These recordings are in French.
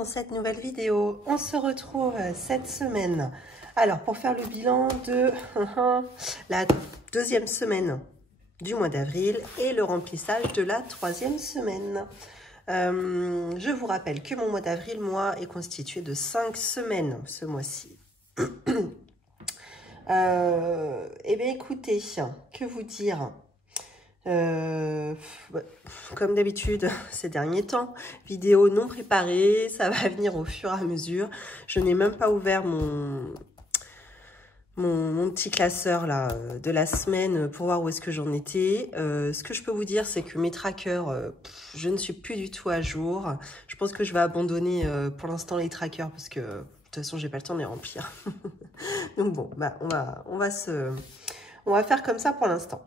dans cette nouvelle vidéo. On se retrouve cette semaine. Alors, pour faire le bilan de la deuxième semaine du mois d'avril et le remplissage de la troisième semaine. Je vous rappelle que mon mois d'avril, moi, est constitué de 5 semaines ce mois-ci. Eh bien, écoutez, que vous dire? Comme d'habitude ces derniers temps, vidéo non préparée, ça va venir au fur et à mesure. Je n'ai même pas ouvert mon petit classeur là de la semaine pour voir où est-ce que j'en étais. Ce que je peux vous dire, c'est que mes trackers, je ne suis plus du tout à jour. Je pense que je vais abandonner pour l'instant les trackers parce que de toute façon j'ai pas le temps de les remplir. Donc bon, bah on va faire comme ça pour l'instant.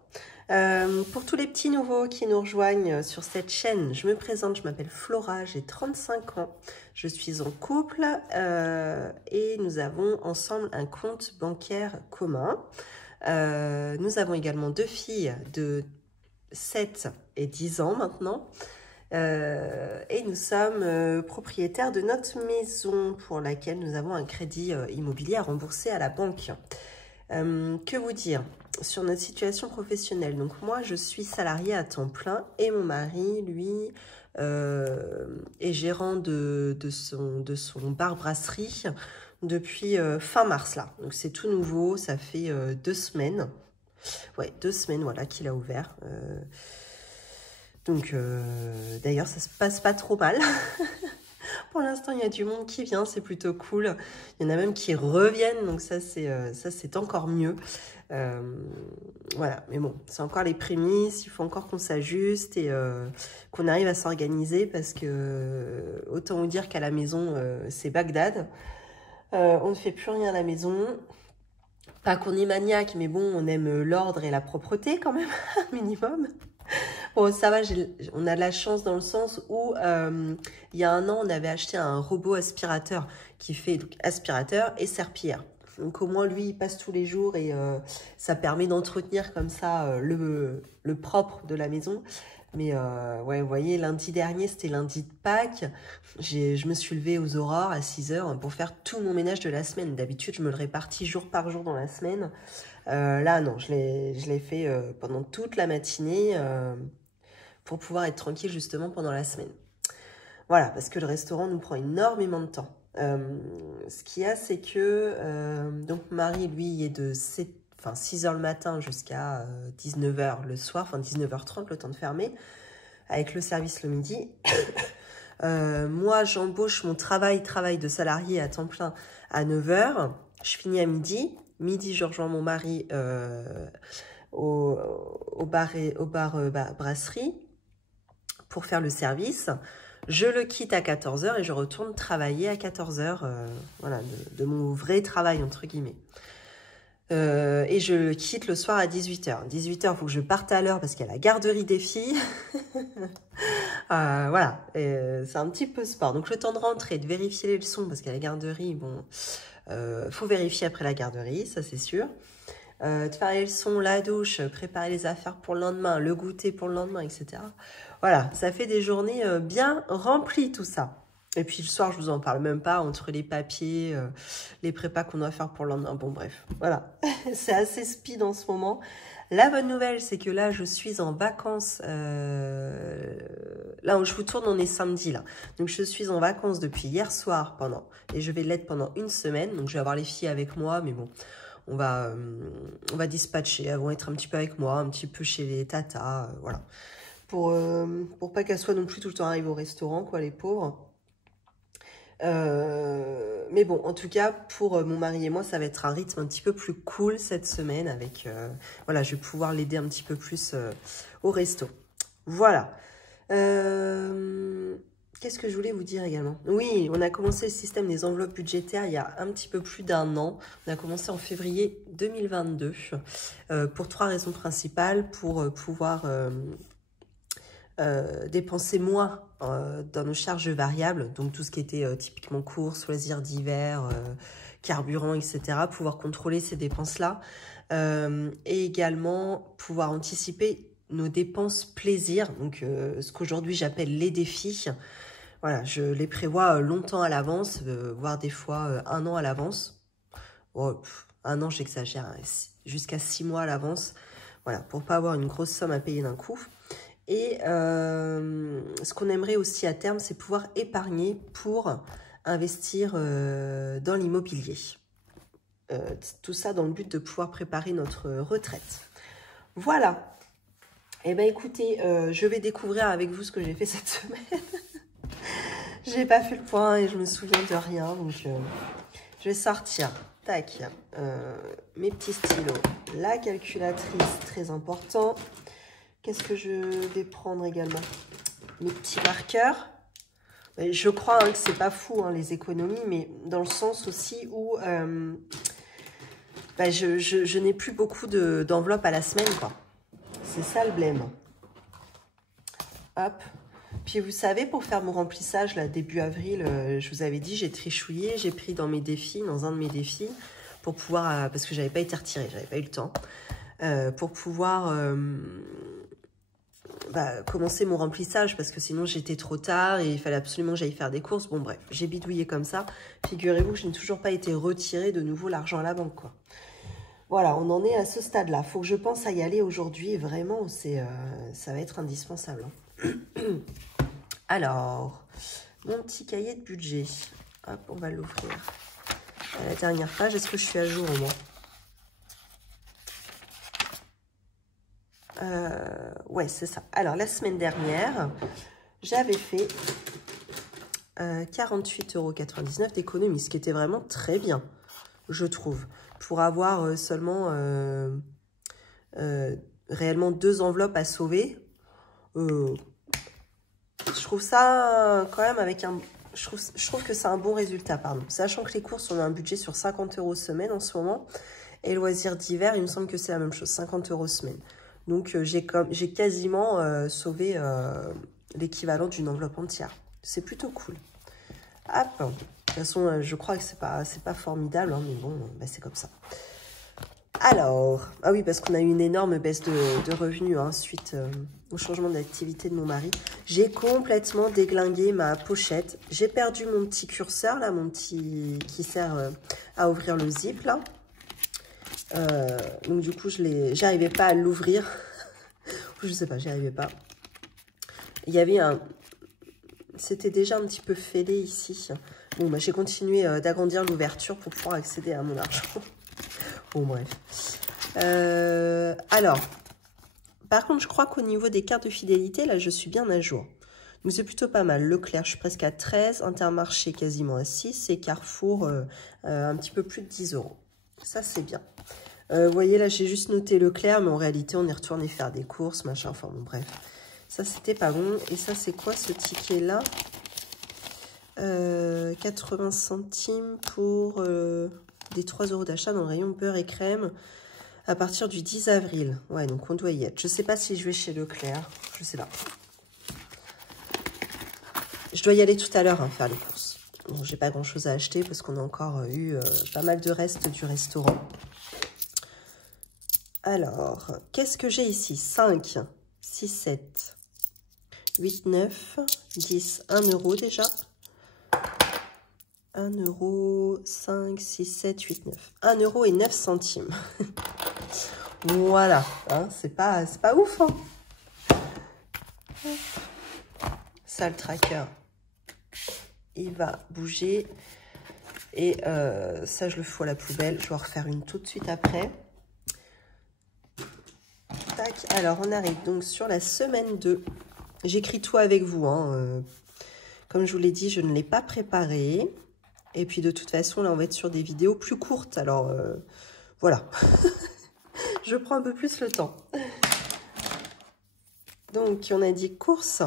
Pour tous les petits nouveaux qui nous rejoignent sur cette chaîne, je me présente, je m'appelle Flora, j'ai 35 ans, je suis en couple et nous avons ensemble un compte bancaire commun. Nous avons également 2 filles de 7 et 10 ans maintenant. Et nous sommes propriétaires de notre maison pour laquelle nous avons un crédit immobilier à rembourser à la banque. Que vous dire sur notre situation professionnelle? Donc moi, je suis salariée à temps plein et mon mari, lui, est gérant de son bar-brasserie depuis fin mars là. Donc c'est tout nouveau, ça fait 2 semaines. Ouais, 2 semaines voilà qu'il a ouvert. Donc d'ailleurs, ça se passe pas trop mal. Pour l'instant, il y a du monde qui vient, c'est plutôt cool. Il y en a même qui reviennent, donc ça c'est encore mieux. Voilà, mais bon, c'est encore les prémices, il faut encore qu'on s'ajuste et qu'on arrive à s'organiser parce que autant vous dire qu'à la maison, c'est Bagdad. On ne fait plus rien à la maison. Pas qu'on est maniaque, mais bon, on aime l'ordre et la propreté quand même, un minimum. Bon, ça va, on a de la chance dans le sens où il y a un an, on avait acheté un robot aspirateur qui fait donc, aspirateur et serpillière. Donc au moins, lui, il passe tous les jours et ça permet d'entretenir comme ça le propre de la maison. Mais ouais, vous voyez, lundi dernier, c'était lundi de Pâques. Je me suis levée aux aurores à 6 h pour faire tout mon ménage de la semaine. D'habitude, je me le répartis jour par jour dans la semaine. Là, non, je l'ai fait pendant toute la matinée pour pouvoir être tranquille justement pendant la semaine. Voilà, parce que le restaurant nous prend énormément de temps. Ce qu'il y a, c'est que donc Marie, lui, est de 6 h le matin jusqu'à 19 h le soir, enfin 19 h 30, le temps de fermer, avec le service le midi. Moi, j'embauche mon travail de salarié à temps plein à 9 h. Je finis à midi. Midi, je rejoins mon mari au bar brasserie pour faire le service. Je le quitte à 14 h et je retourne travailler à 14 h, voilà, de mon vrai travail, entre guillemets. Et je le quitte le soir à 18 h. 18 h, il faut que je parte à l'heure parce qu'il y a la garderie des filles. Voilà, c'est un petit peu sport. Donc le temps de rentrer, de vérifier les leçons parce qu'à la garderie, bon, faut vérifier après la garderie, ça c'est sûr. De faire les leçons, la douche, préparer les affaires pour le lendemain, le goûter pour le lendemain, etc. Voilà, ça fait des journées bien remplies tout ça. Et puis le soir, je vous en parle même pas, entre les papiers, les prépas qu'on doit faire pour le lendemain. Bon bref, voilà, c'est assez speed en ce moment. La bonne nouvelle, c'est que là, je suis en vacances. Là où je vous tourne, on est samedi là. Donc je suis en vacances depuis hier soir et je vais l'être pendant 1 semaine. Donc je vais avoir les filles avec moi, mais bon. On va dispatcher, elles vont être un petit peu avec moi, un petit peu chez les tatas, voilà. Pour pas qu'elles soient non plus tout le temps arrivées au restaurant, quoi, les pauvres. Mais bon, en tout cas, pour mon mari et moi, ça va être un rythme un petit peu plus cool cette semaine avec, voilà, je vais pouvoir l'aider un petit peu plus au resto. Voilà. Qu'est-ce que je voulais vous dire également? Oui, on a commencé le système des enveloppes budgétaires il y a un petit peu plus d'1 an. On a commencé en février 2022 pour 3 raisons principales. Pour pouvoir dépenser moins dans nos charges variables, donc tout ce qui était typiquement courses, loisirs d'hiver, carburant, etc. Pouvoir contrôler ces dépenses-là et également pouvoir anticiper nos dépenses plaisir, donc ce qu'aujourd'hui j'appelle les défis. Voilà, je les prévois longtemps à l'avance, voire des fois 1 an à l'avance. Oh, 1 an, j'exagère, hein, jusqu'à 6 mois à l'avance. Voilà, pour pas avoir une grosse somme à payer d'un coup. Et ce qu'on aimerait aussi à terme, c'est pouvoir épargner pour investir dans l'immobilier. Tout ça dans le but de pouvoir préparer notre retraite. Voilà. Eh bien, écoutez, je vais découvrir avec vous ce que j'ai fait cette semaine. J'ai pas fait le point et je me souviens de rien. Donc, je vais sortir, tac, mes petits stylos. La calculatrice, très important. Qu'est-ce que je vais prendre également? Mes petits marqueurs. Je crois que c'est pas fou, hein, les économies, mais dans le sens aussi où je n'ai plus beaucoup d'enveloppes à la semaine, quoi. C'est ça le blême. Hop. Puis vous savez, pour faire mon remplissage, là, début avril, je vous avais dit, j'ai trichouillé, j'ai pris dans mes défis, dans un de mes défis, pour pouvoir, parce que j'avais pas été retirée, j'avais pas eu le temps, pour pouvoir commencer mon remplissage, parce que sinon j'étais trop tard et il fallait absolument que j'aille faire des courses. Bon bref, j'ai bidouillé comme ça. Figurez-vous que je n'ai toujours pas été retiré de nouveau l'argent à la banque, quoi. Voilà, on en est à ce stade-là. Il faut que je pense à y aller aujourd'hui. Vraiment, ça va être indispensable. Alors, mon petit cahier de budget. Hop, on va l'ouvrir. À la dernière page, est-ce que je suis à jour au moins? Ouais, c'est ça. Alors, la semaine dernière, j'avais fait 48,99 € d'économie, ce qui était vraiment très bien, je trouve. Pour avoir seulement réellement 2 enveloppes à sauver, je trouve ça quand même avec un... Je trouve que c'est un bon résultat, pardon. Sachant que les courses, on a un budget sur 50 € semaine en ce moment. Et loisirs d'hiver, il me semble que c'est la même chose, 50 € semaine. Donc, j'ai quasiment sauvé l'équivalent d'une enveloppe entière. C'est plutôt cool. Hop. De toute façon, je crois que c'est pas formidable, hein, mais bon, c'est comme ça. Alors, ah oui, parce qu'on a eu une énorme baisse de revenus suite au changement d'activité de mon mari. J'ai complètement déglingué ma pochette. J'ai perdu mon petit curseur, là, mon petit qui sert à ouvrir le zip, là. Donc, du coup, j'arrivais pas à l'ouvrir. Je sais pas, j'y arrivais pas. Il y avait C'était déjà un petit peu fêlé ici. Bon, j'ai continué d'agrandir l'ouverture pour pouvoir accéder à mon argent. Bon, bref. Alors, par contre, je crois qu'au niveau des cartes de fidélité, là, je suis bien à jour. Donc, c'est plutôt pas mal. Leclerc, je suis presque à 13. Intermarché, quasiment à 6. Et Carrefour, un petit peu plus de 10 €. Ça, c'est bien. Vous voyez, là, j'ai juste noté Leclerc, mais en réalité, on est retourné faire des courses, machin. Enfin, bon, bref. Ça, c'était pas bon. Et ça, c'est quoi, ce ticket-là 80 centimes pour des 3 € d'achat dans le rayon beurre et crème à partir du 10 avril. Ouais, donc on doit y être. Je sais pas si je vais chez Leclerc. Je sais pas. Je dois y aller tout à l'heure, faire les courses. Bon, j'ai pas grand-chose à acheter parce qu'on a encore eu pas mal de restes du restaurant. Alors, qu'est-ce que j'ai ici? 5, 6, 7, 8, 9, 10, 1 € déjà. 1 €, 5, 6, 7, 8, 9. 1 € et 9 centimes. Voilà, hein, c'est pas ouf. Hein. Ça, le tracker, il va bouger. Et ça, je le fous à la poubelle. Je vais en refaire une tout de suite après. Tac, alors on arrive donc sur la semaine 2. J'écris tout avec vous. Hein. Comme je vous l'ai dit, je ne l'ai pas préparé. Et puis de toute façon, là, on va être sur des vidéos plus courtes. Alors, voilà. Je prends un peu plus le temps. Donc, on a dit course.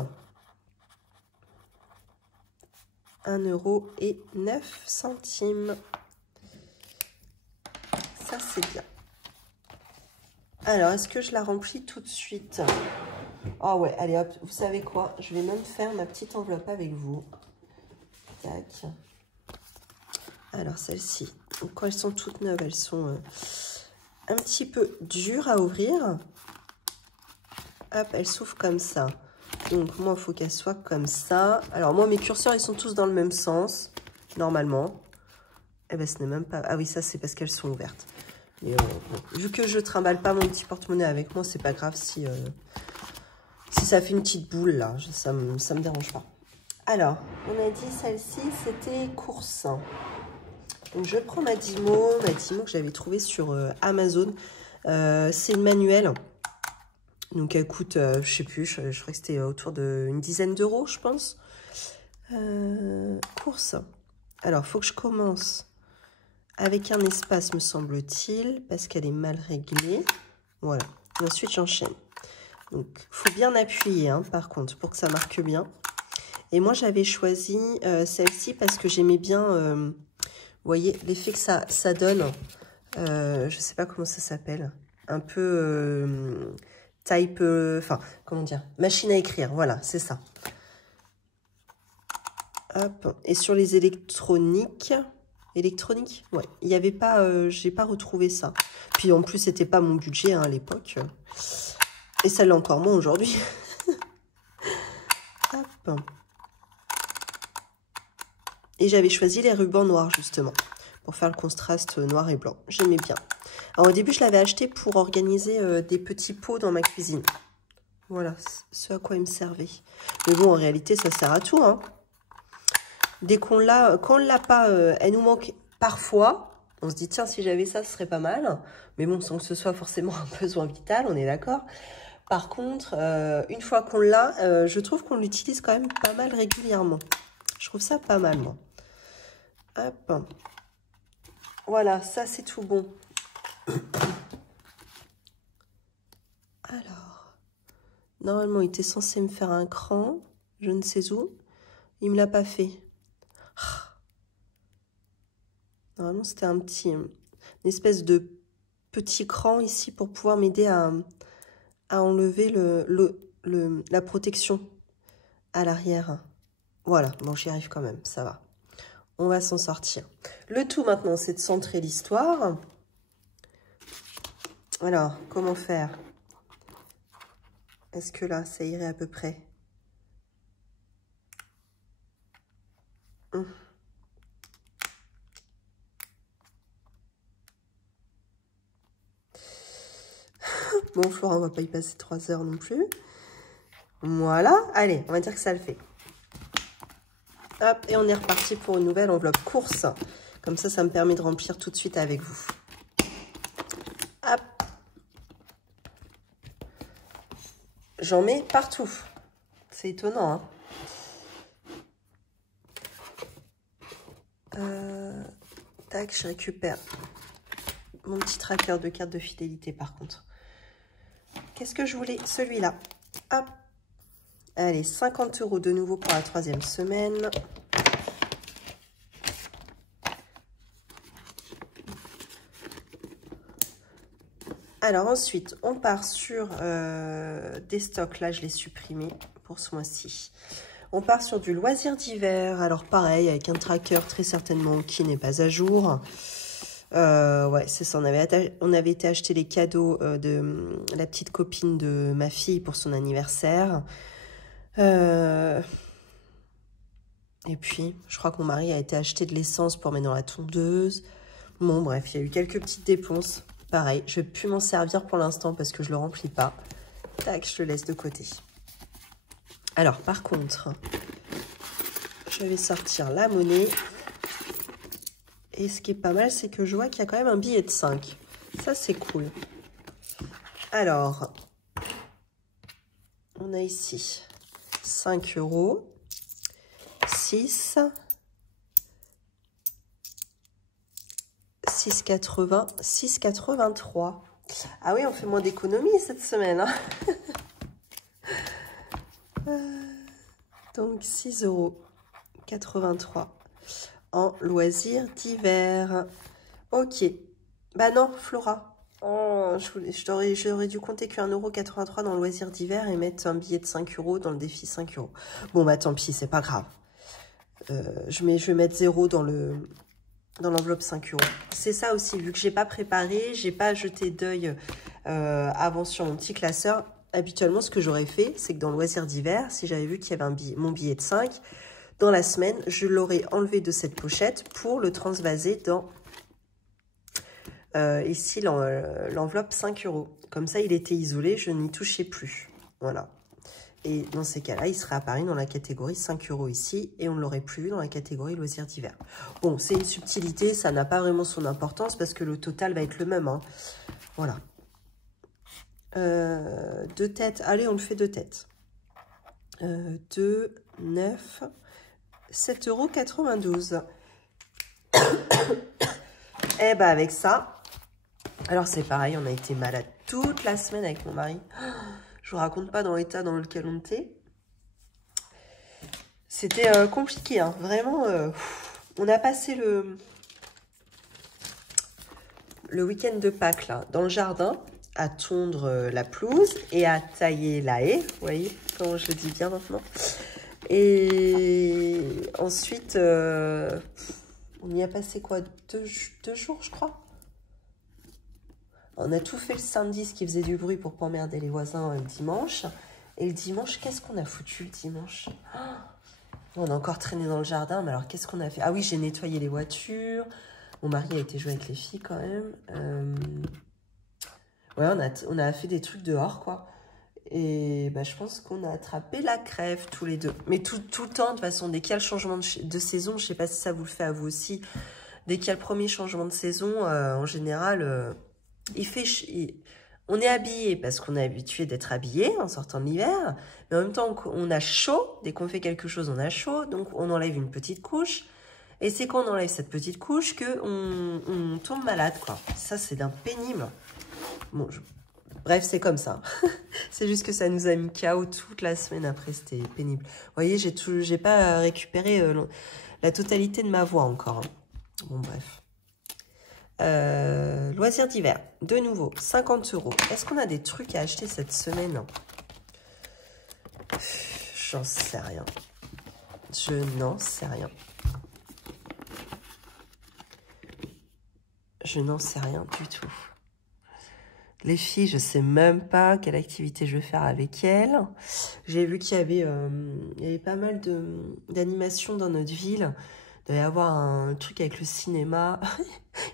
1 € et 9 centimes. Ça, c'est bien. Alors, est-ce que je la remplis tout de suite? Oh ouais, allez hop, vous savez quoi? Je vais même faire ma petite enveloppe avec vous. Tac. Alors, celle-ci, quand elles sont toutes neuves, elles sont un petit peu dures à ouvrir. Hop, elles s'ouvrent comme ça. Donc, moi, il faut qu'elle soit comme ça. Alors, moi, mes curseurs, ils sont tous dans le même sens, normalement. Eh ben, ce n'est même pas... Ah oui, ça, c'est parce qu'elles sont ouvertes. Mais bon, vu que je trimballe pas mon petit porte-monnaie avec moi, c'est pas grave si ça fait une petite boule, là. Ça me dérange pas. Alors, on a dit celle-ci, c'était course. Donc, je prends ma Dymo que j'avais trouvée sur Amazon. C'est une manuelle. Donc, elle coûte, je sais plus, je crois que c'était autour d'une dizaine d'euros, je pense. Course. Alors, il faut que je commence avec un espace, me semble-t-il, parce qu'elle est mal réglée. Voilà. Et ensuite, j'enchaîne. Donc, il faut bien appuyer, hein, par contre, pour que ça marque bien. Et moi, j'avais choisi celle-ci parce que j'aimais bien, vous voyez, l'effet que ça donne. Je ne sais pas comment ça s'appelle. Un peu type, enfin, comment dire, machine à écrire. Voilà, c'est ça. Hop. Et sur les électroniques... Électronique, ouais. Il n'y avait pas, j'ai pas retrouvé ça. Puis en plus, c'était pas mon budget hein, à l'époque. Et ça l'est encore moins aujourd'hui. Hop. Et j'avais choisi les rubans noirs, justement, pour faire le contraste noir et blanc. J'aimais bien. Alors au début, je l'avais acheté pour organiser des petits pots dans ma cuisine. Voilà, ce à quoi il me servait. Mais bon, en réalité, ça sert à tout, hein. Dès qu'on l'a, quand on ne l'a pas, elle nous manque parfois. On se dit, tiens, si j'avais ça, ce serait pas mal. Mais bon, sans que ce soit forcément un besoin vital, on est d'accord. Par contre, une fois qu'on l'a, je trouve qu'on l'utilise quand même pas mal régulièrement. Je trouve ça pas mal, moi. Hop. Voilà, ça, c'est tout bon. Alors, normalement, il était censé me faire un cran. Je ne sais où. Il me l'a pas fait. Normalement, c'était une espèce de petit cran ici pour pouvoir m'aider à enlever la protection à l'arrière. Voilà, bon, j'y arrive quand même, ça va. On va s'en sortir. Le tout maintenant, c'est de centrer l'histoire. Alors, comment faire? Est-ce que là, ça irait à peu près? Bon, Flora, on va pas y passer 3 heures non plus. Voilà, allez, on va dire que ça le fait. Hop, et on est reparti pour une nouvelle enveloppe course. Comme ça me permet de remplir tout de suite avec vous. Hop. J'en mets partout. C'est étonnant, hein. Tac, je récupère mon petit tracker de carte de fidélité par contre. Qu'est-ce que je voulais? Celui-là. Hop. Allez, 50 € de nouveau pour la 3e semaine. Alors ensuite, on part sur des stocks. Là, je l'ai supprimé pour ce mois-ci. On part sur du loisir d'hiver. Alors pareil, avec un tracker très certainement qui n'est pas à jour. Ouais, c'est ça. On avait été acheter les cadeaux de la petite copine de ma fille pour son anniversaire. Et puis, je crois que mon mari a été acheter de l'essence pour mettre dans la tondeuse. Bon, bref, il y a eu quelques petites dépenses. Pareil, je ne vais plus m'en servir pour l'instant parce que je ne le remplis pas. Tac, je le laisse de côté. Alors, par contre, je vais sortir la monnaie. Et ce qui est pas mal, c'est que je vois qu'il y a quand même un billet de 5. Ça, c'est cool. Alors, on a ici 5 €, 6, 6,80, 6,83. Ah oui, on fait moins d'économies cette semaine. Hein. Donc, 6,83 € en loisirs d'hiver. Ok. Bah non, Flora. Oh, j'aurais dû compter que 1,83 € dans le loisir d'hiver et mettre un billet de 5 € dans le défi 5 €. Bon, bah tant pis, c'est pas grave. Je vais mettre 0 dans l'enveloppe 5 €. C'est ça aussi, vu que j'ai pas préparé, j'ai pas jeté d'œil avant sur mon petit classeur. habituellement, ce que j'aurais fait, c'est que dans loisirs d'hiver, si j'avais vu qu'il y avait mon billet de 5, dans la semaine, je l'aurais enlevé de cette pochette pour le transvaser dans, ici, l'enveloppe 5 €. Comme ça, il était isolé, je n'y touchais plus. Voilà. Et dans ces cas-là, il serait apparu dans la catégorie 5 € ici, et on ne l'aurait plus vu dans la catégorie loisirs d'hiver. Bon, c'est une subtilité, ça n'a pas vraiment son importance, parce que le total va être le même, hein. Voilà. 2 têtes, allez, on le fait 2 têtes. 2, 9, 7,92 €. Et bah avec ça, alors c'est pareil, on a été malade toute la semaine avec mon mari. Je vous raconte pas dans l'état dans lequel on était. C'était compliqué, hein. Vraiment. On a passé le week-end de Pâques là, dans le jardin, à tondre la pelouse et à tailler la haie. Vous voyez comment je le dis bien maintenant. Et ensuite, on y a passé quoi, deux jours, je crois. On a tout fait le samedi, ce qui faisait du bruit pour pas emmerder les voisins le dimanche. Et le dimanche, qu'est-ce qu'on a foutu le dimanche? On a encore traîné dans le jardin, mais alors qu'est-ce qu'on a fait? Ah oui, j'ai nettoyé les voitures. Mon mari a été jouer avec les filles quand même. Ouais, on a fait des trucs dehors, quoi. Et bah, je pense qu'on a attrapé la crève tous les deux. Mais tout le temps, de toute façon, dès qu'il y a le changement de saison, je sais pas si ça vous le fait à vous aussi, dès qu'il y a le premier changement de saison, en général... on est habillé parce qu'on est habitué d'être habillé en sortant de l'hiver, mais en même temps on a chaud, dès qu'on fait quelque chose on a chaud, donc on enlève une petite couche, et c'est quand on enlève cette petite couche qu'on tombe malade, quoi. Ça c'est d'un pénible. Bon, bref, c'est comme ça. C'est juste que ça nous a mis KO toute la semaine après, c'était pénible. Vous voyez, j'ai pas récupéré la totalité de ma voix encore. Bon, bref. Loisirs d'hiver, de nouveau, 50 €. Est-ce qu'on a des trucs à acheter cette semaine? J'en sais rien. Je n'en sais rien. Je n'en sais rien du tout. Les filles, je sais même pas quelle activité je vais faire avec elles. J'ai vu qu'il y avait pas mal d'animations dans notre ville. Il doit y avoir un truc avec le cinéma.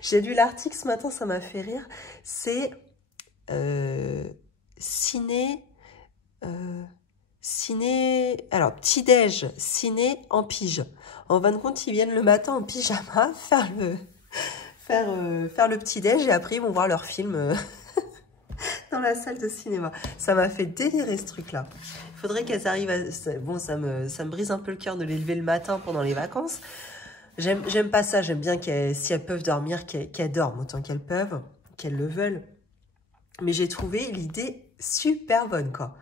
J'ai lu l'article ce matin, ça m'a fait rire. C'est ciné... alors, petit-déj, ciné en pige. En fin de compte, ils viennent le matin en pyjama faire le petit-déj et après, ils vont voir leur film dans la salle de cinéma. Ça m'a fait délirer ce truc-là. Il faudrait qu'elles arrivent à... Bon, ça me brise un peu le cœur de les lever le matin pendant les vacances. J'aime pas ça, j'aime bien si elles peuvent dormir, qu'elles dorment autant qu'elles peuvent, qu'elles le veulent. Mais j'ai trouvé l'idée super bonne, quoi.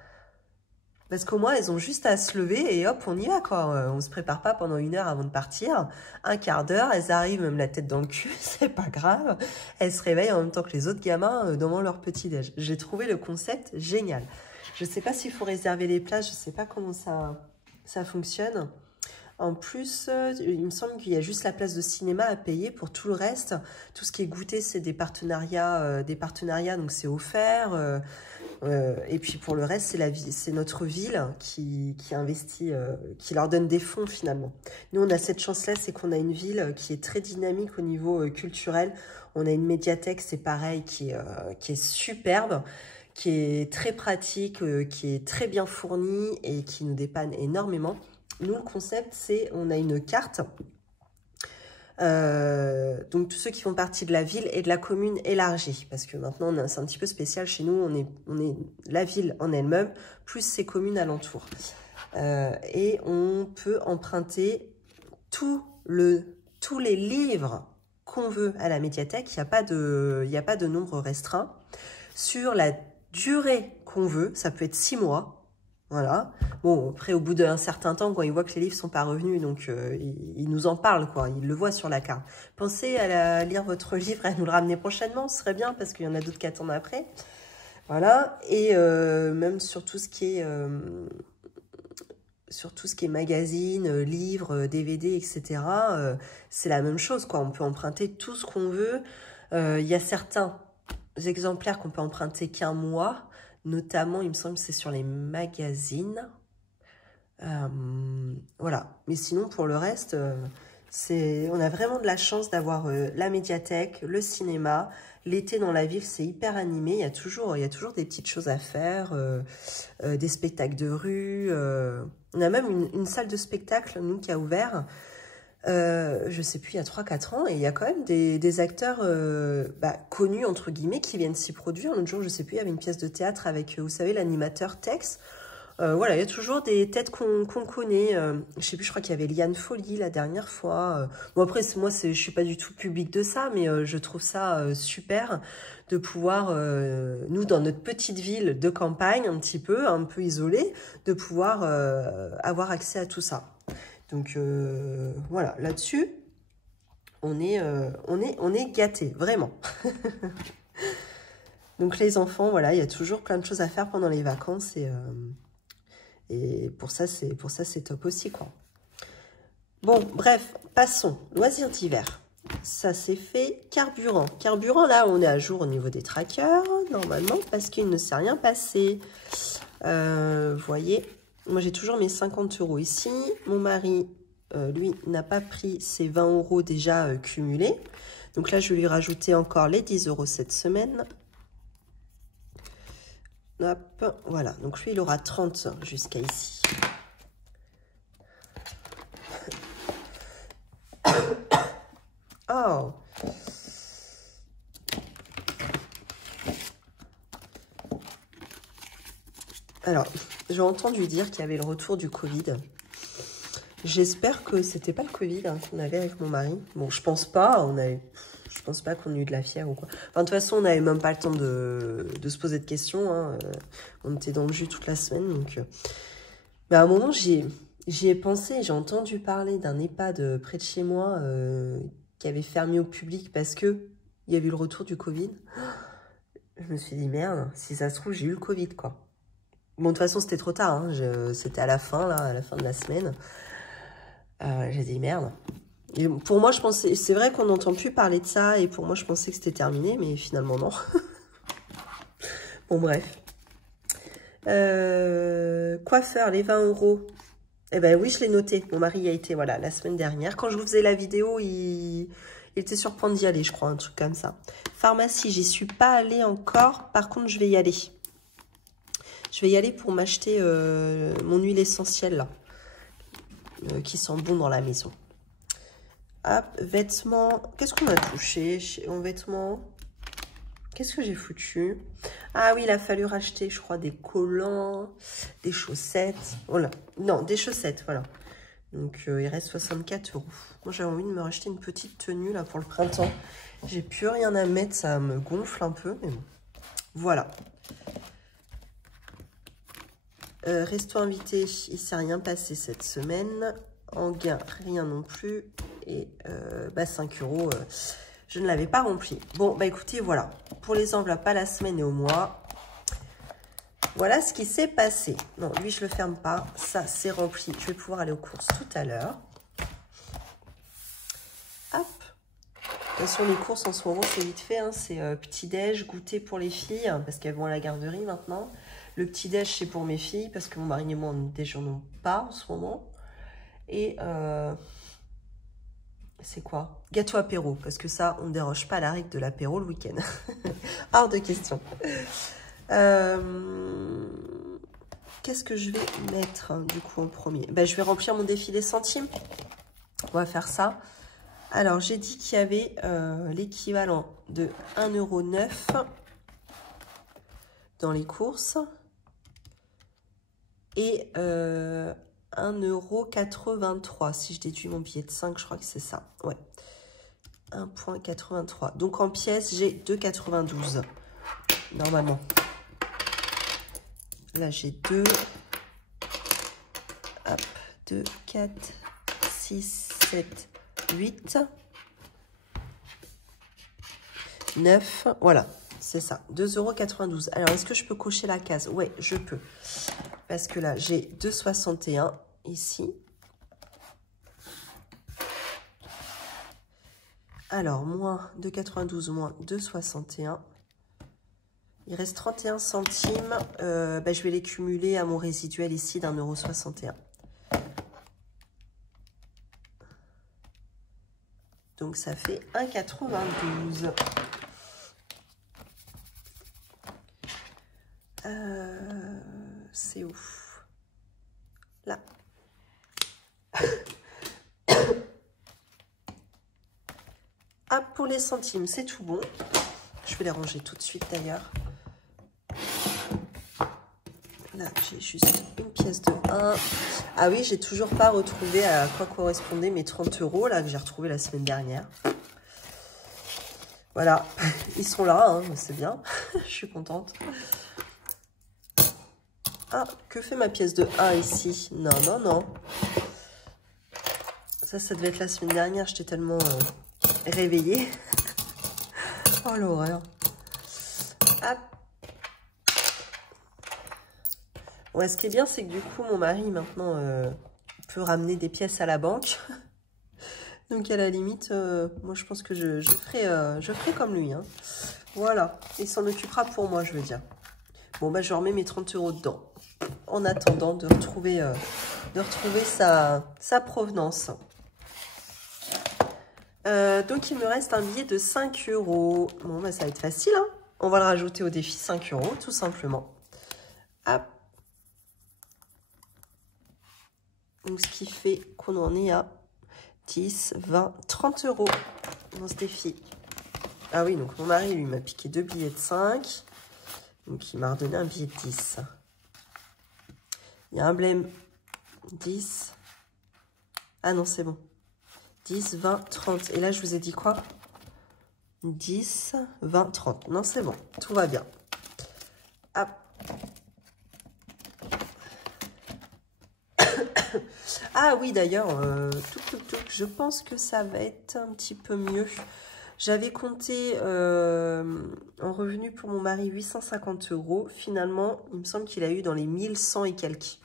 Parce qu'au moins, elles ont juste à se lever et hop, on y va, quoi. On se prépare pas pendant 1 heure avant de partir. Un quart d'heure, elles arrivent même la tête dans le cul, c'est pas grave. Elles se réveillent en même temps que les autres gamins devant leur petit-déj. J'ai trouvé le concept génial. Je sais pas s'il faut réserver les places, je sais pas comment ça fonctionne. En plus, il me semble qu'il y a juste la place de cinéma à payer. Pour tout le reste, tout ce qui est goûter, c'est des partenariats, donc c'est offert. Et puis pour le reste, c'est notre ville qui investit, qui leur donne des fonds finalement. Nous, on a cette chance-là, c'est qu'on a une ville qui est très dynamique au niveau culturel. On a une médiathèque, c'est pareil, qui est superbe, qui est très pratique, qui est très bien fournie et qui nous dépanne énormément. Nous, le concept, c'est on a une carte. Donc, tous ceux qui font partie de la ville et de la commune élargie. Parce que maintenant, c'est un petit peu spécial chez nous. On est la ville en elle-même, plus ses communes alentours. Et on peut emprunter tous les livres qu'on veut à la médiathèque. Il n'y a pas de nombre restreint. Sur la durée qu'on veut, ça peut être 6 mois. Voilà. Bon, après, au bout d'un certain temps, quand ils voient que les livres sont pas revenus, donc ils nous en parlent, quoi. Ils le voient sur la carte. Pensez à lire votre livre et à nous le ramener prochainement, ce serait bien, parce qu'il y en a d'autres qui attendent après. Voilà. Et même sur tout ce qui est magazine, livres, DVD, etc., c'est la même chose, quoi. On peut emprunter tout ce qu'on veut. Il y a certains exemplaires qu'on peut emprunter qu'1 mois. Notamment, il me semble que c'est sur les magazines. Voilà. Mais sinon, pour le reste, on a vraiment de la chance d'avoir la médiathèque, le cinéma. L'été dans la ville, c'est hyper animé. Il y a toujours des petites choses à faire, des spectacles de rue. On a même une salle de spectacle, nous, qui a ouvert. Je sais plus, il y a 3-4 ans, et il y a quand même des acteurs connus, entre guillemets, qui viennent s'y produire. L'autre jour, je sais plus, il y avait une pièce de théâtre avec, vous savez, l'animateur Tex. Voilà, il y a toujours des têtes qu'on connaît. Je sais plus, je crois qu'il y avait Liane Folly la dernière fois. Bon, après, moi, je suis pas du tout public de ça, mais je trouve ça super de pouvoir, nous, dans notre petite ville de campagne, un peu isolée, de pouvoir avoir accès à tout ça. Donc, voilà, là-dessus, on est gâtés, vraiment. Donc, les enfants, voilà, il y a toujours plein de choses à faire pendant les vacances et pour ça, c'est top aussi, quoi. Bon, bref, passons. Loisirs d'hiver. Ça, c'est fait. Carburant. Carburant, là, on est à jour au niveau des trackers, normalement, parce qu'il ne s'est rien passé. Vous voyez, moi, j'ai toujours mes 50 € ici. Mon mari, lui, n'a pas pris ses 20 € déjà cumulés. Donc là, je vais lui rajouter encore les 10 € cette semaine. Hop, voilà. Donc lui, il aura 30 jusqu'à ici. Oh! Alors, j'ai entendu dire qu'il y avait le retour du Covid. J'espère que c'était pas le Covid qu'on avait avec mon mari. Bon, je pense pas. Je pense pas qu'on ait eu de la fièvre ou quoi. Enfin, de toute façon, on n'avait même pas le temps de se poser de questions. Hein. On était dans le jus toute la semaine. Donc, mais à un moment, j'y ai pensé. J'ai entendu parler d'un EHPAD près de chez moi qui avait fermé au public parce que il y avait eu le retour du Covid. Je me suis dit, merde, si ça se trouve, j'ai eu le Covid, quoi. Bon, de toute façon, c'était trop tard. Hein. C'était à la fin de la semaine. J'ai dit, merde. Et pour moi, je pensais... C'est vrai qu'on n'entend plus parler de ça. Et pour moi, je pensais que c'était terminé. Mais finalement, non. Bon, bref. Coiffeur, les 20 €. Eh ben oui, je l'ai noté. Mon mari y a été, voilà, la semaine dernière. Quand je vous faisais la vidéo, il était sur le point d'y aller, je crois. Un truc comme ça. Pharmacie, j'y suis pas allée encore. Par contre, je vais y aller. Je vais y aller pour m'acheter mon huile essentielle, là. Qui sent bon dans la maison. Hop, vêtements. Qu'est-ce qu'on a touché en vêtements? Qu'est-ce que j'ai foutu? Ah oui, il a fallu racheter, je crois, des collants, des chaussettes. Voilà. Non, des chaussettes, voilà. Donc, il reste 64 €. Moi, j'avais envie de me racheter une petite tenue, là, pour le printemps. J'ai plus rien à mettre, ça me gonfle un peu, mais bon. Voilà. Resto invité, il ne s'est rien passé cette semaine. En gain, rien non plus. Et 5 €, je ne l'avais pas rempli. Bon, bah écoutez, voilà. Pour les enveloppes à la semaine et au mois, voilà ce qui s'est passé. Non, lui, je ne le ferme pas. Ça, c'est rempli. Je vais pouvoir aller aux courses tout à l'heure. Hop. De toute façon, les courses en ce moment, c'est vite fait. Hein. C'est petit-déj, goûter pour les filles, parce qu'elles vont à la garderie maintenant. Le petit-déj, c'est pour mes filles, parce que mon mari et moi, ne déjeunons pas en ce moment. Et c'est quoi? Gâteau apéro, parce que ça, on ne déroge pas à la règle de l'apéro le week-end. Hors de question. Qu'est-ce que je vais mettre, du coup, en premier? Ben, je vais remplir mon défi des centimes. On va faire ça. Alors, j'ai dit qu'il y avait l'équivalent de 1,09 € dans les courses. Et 1,83 €. Si je déduis mon billet de 5, je crois que c'est ça. Ouais. 1,83 €. Donc, en pièces, j'ai 2,92 €. Normalement. Là, j'ai 2. Hop. 2, 4, 6, 7, 8. 9. Voilà. C'est ça. 2,92 €. Alors, est-ce que je peux cocher la case? Ouais, je peux. Parce que là, j'ai 2,61 € ici. Alors, moins 2,92 moins 2,61. Il reste 31 centimes. Bah, je vais les cumuler à mon résiduel ici d'1,61 €. Donc, ça fait 1,92 €. C'est où? Là. Ah, pour les centimes, c'est tout bon. Je vais les ranger tout de suite d'ailleurs. Là, j'ai juste une pièce de 1. Ah oui, j'ai toujours pas retrouvé à quoi correspondaient mes 30 € là que j'ai retrouvé la semaine dernière. Voilà, ils sont là, hein, c'est bien. Je suis contente. Ah, que fait ma pièce de 1 ici? Non, non, non. Ça devait être la semaine dernière. J'étais tellement réveillée. Oh, l'horreur. Hop. Ouais, ce qui est bien, c'est que du coup, mon mari, maintenant, peut ramener des pièces à la banque. Donc, à la limite, moi, je pense que je ferai comme lui. Hein. Voilà. Il s'en occupera pour moi, je veux dire. Bon, bah, je remets mes 30 € dedans. En attendant de retrouver sa provenance. Donc, il me reste un billet de 5 €. Bon, bah, ça va être facile. Hein. On va le rajouter au défi 5 €, tout simplement. Hop. Donc, ce qui fait qu'on en est à 10, 20, 30 € dans ce défi. Ah oui, donc mon mari, lui, m'a piqué 2 billets de 5. Donc, il m'a redonné un billet de 10. Il y a un blême 10. Ah non, c'est bon. 10, 20, 30. Et là, je vous ai dit quoi? 10, 20, 30. Non, c'est bon. Tout va bien. Hop. Ah oui, d'ailleurs, je pense que ça va être un petit peu mieux. J'avais compté en revenu pour mon mari 850 €. Finalement, il me semble qu'il a eu dans les 1100 et quelques.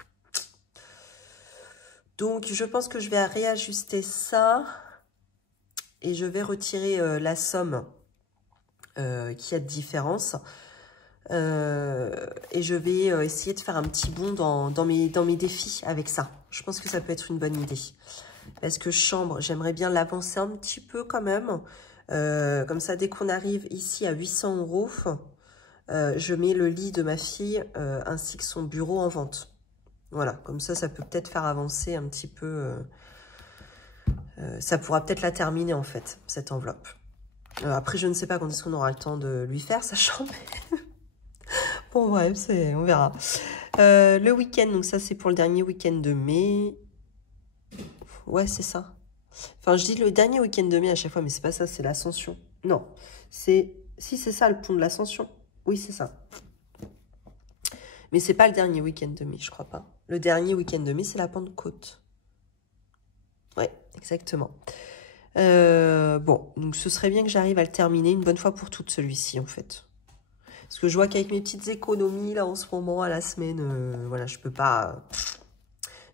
Donc, je pense que je vais réajuster ça. Et je vais retirer la somme qui a de différence. Et je vais essayer de faire un petit bond dans mes défis avec ça. Je pense que ça peut être une bonne idée. Parce que chambre, j'aimerais bien l'avancer un petit peu quand même. Comme ça, dès qu'on arrive ici à 800 €, je mets le lit de ma fille ainsi que son bureau en vente. Voilà, comme ça peut peut-être faire avancer un petit peu. Ça pourra peut-être la terminer en fait, cette enveloppe. Après, je ne sais pas quand est-ce qu'on aura le temps de lui faire sa chambre. Bon, bref, on verra. Le week-end, donc ça, c'est pour le dernier week-end de mai. Ouais, c'est ça. Enfin, je dis le dernier week-end de mai à chaque fois, mais c'est pas ça, c'est l'Ascension. Non, si, c'est ça, le pont de l'Ascension. Oui, c'est ça. Mais c'est pas le dernier week-end de mai, je crois pas. Le dernier week-end de mai, c'est la Pentecôte. Ouais, exactement. Bon, donc ce serait bien que j'arrive à le terminer une bonne fois pour toutes, celui-ci, en fait. Parce que je vois qu'avec mes petites économies, là, en ce moment, à la semaine, voilà, je peux pas...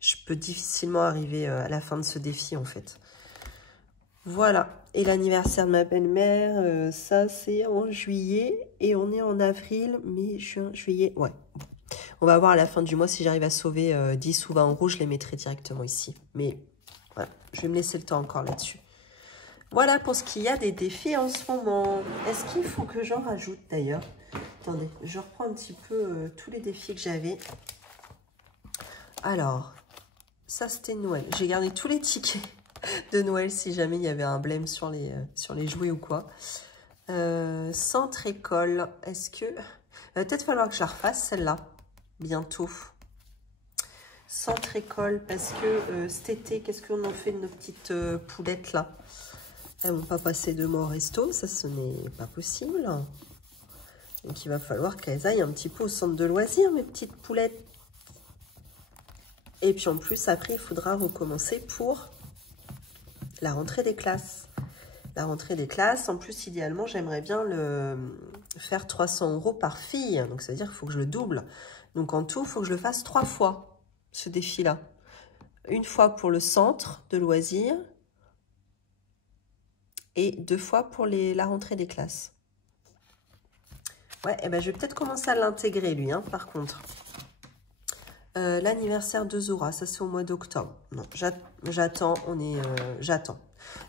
Je peux difficilement arriver à la fin de ce défi, en fait. Voilà. Et l'anniversaire de ma belle-mère, ça, c'est en juillet. Et on est en avril, mai, juin, juillet. Ouais. On va voir à la fin du mois si j'arrive à sauver 10 ou 20 €. Je les mettrai directement ici. Mais voilà, je vais me laisser le temps encore là-dessus. Voilà pour ce qu'il y a des défis en ce moment. Est-ce qu'il faut que j'en rajoute d'ailleurs? Attendez, je reprends un petit peu tous les défis que j'avais. Alors, ça c'était Noël. J'ai gardé tous les tickets de Noël si jamais il y avait un blême sur les jouets ou quoi. Centre école, est-ce que... Il va peut-être falloir que je la refasse celle-là, bientôt. Centre école, parce que cet été, qu'est-ce qu'on en fait de nos petites poulettes là? Elles vont pas passer 2 mois au resto, ça ce n'est pas possible. Donc il va falloir qu'elles aillent un petit peu au centre de loisirs, mes petites poulettes. Et puis en plus, après, il faudra recommencer pour la rentrée des classes. La rentrée des classes, en plus, idéalement, j'aimerais bien le faire 300 € par fille. Donc ça veut dire qu'il faut que je le double. Donc en tout, il faut que je le fasse 3 fois, ce défi-là. Une fois pour le centre de loisirs et 2 fois pour la rentrée des classes. Ouais, et ben je vais peut-être commencer à l'intégrer, lui, hein, par contre. L'anniversaire de Zora, ça c'est au mois d'octobre. Non, j'attends, j'attends.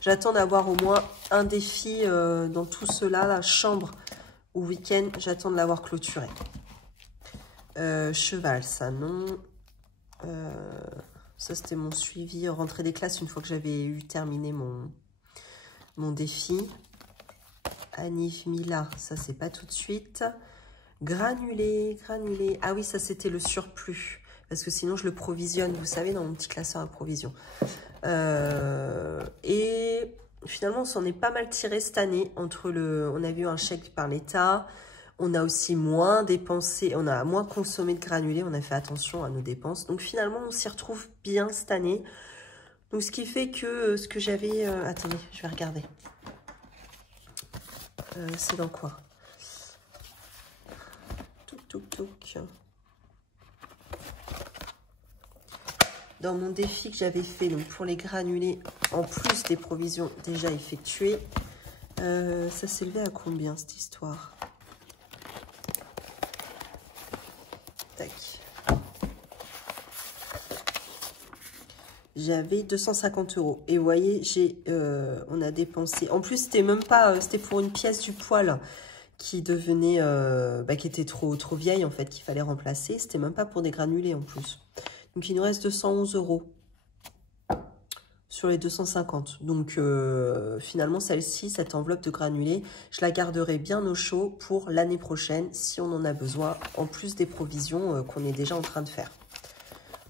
J'attends d'avoir au moins un défi dans tout cela, la chambre ou week-end. J'attends de l'avoir clôturé. Cheval, ça non. Ça c'était mon suivi, rentrée des classes une fois que j'avais eu terminé mon défi. Anif Mila, ça c'est pas tout de suite. Granulé. Ah oui, ça c'était le surplus. Parce que sinon, je le provisionne, vous savez, dans mon petit classeur à provision. Et finalement, on s'en est pas mal tiré cette année. On a eu un chèque par l'État. On a aussi moins dépensé, on a moins consommé de granulés. On a fait attention à nos dépenses. Donc finalement, on s'y retrouve bien cette année. Donc ce qui fait que ce que j'avais... attendez, je vais regarder. C'est dans quoi? Touc. Dans mon défi que j'avais fait donc pour les granulés, en plus des provisions déjà effectuées, ça s'élevait à combien cette histoire? Tac. J'avais 250 €. Et vous voyez, on a dépensé. En plus, c'était même pas. C'était pour une pièce du poêle qui devenait. Qui était trop vieille en fait, qu'il fallait remplacer. C'était même pas pour des granulés en plus. Donc, il nous reste 211 € sur les 250. Donc, finalement, celle-ci, cette enveloppe de granulés, je la garderai bien au chaud pour l'année prochaine, si on en a besoin, en plus des provisions qu'on est déjà en train de faire.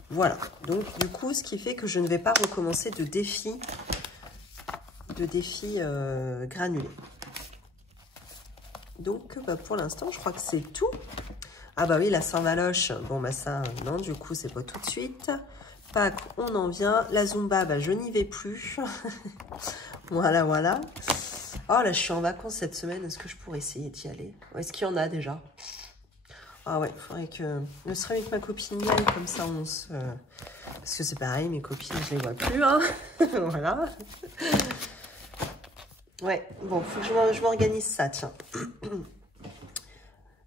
Voilà. Donc, du coup, ce qui fait que je ne vais pas recommencer de défi granulés. Donc, pour l'instant, je crois que c'est tout. Ah bah oui, la Saint-Valoche, bon bah ça, non, du coup, c'est pas tout de suite. Pâques, on en vient. La Zumba, bah je n'y vais plus. Voilà. Oh là, je suis en vacances cette semaine, est-ce que je pourrais essayer d'y aller? Est-ce qu'il y en a déjà? Ah ouais, il faudrait que... Ne serait avec ma copine y aille, comme ça on se... Parce que c'est pareil, mes copines, je les vois plus, hein. Voilà. Ouais, bon, faut que je m'organise ça, tiens.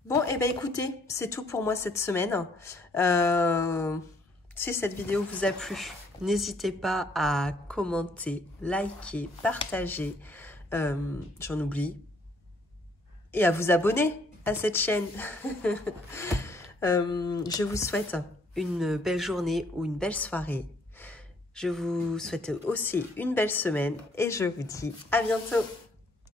Bon, et ben écoutez, c'est tout pour moi cette semaine. Si cette vidéo vous a plu, n'hésitez pas à commenter, liker, partager, j'en oublie, et à vous abonner à cette chaîne. Je vous souhaite une belle journée ou une belle soirée. Je vous souhaite aussi une belle semaine et je vous dis à bientôt.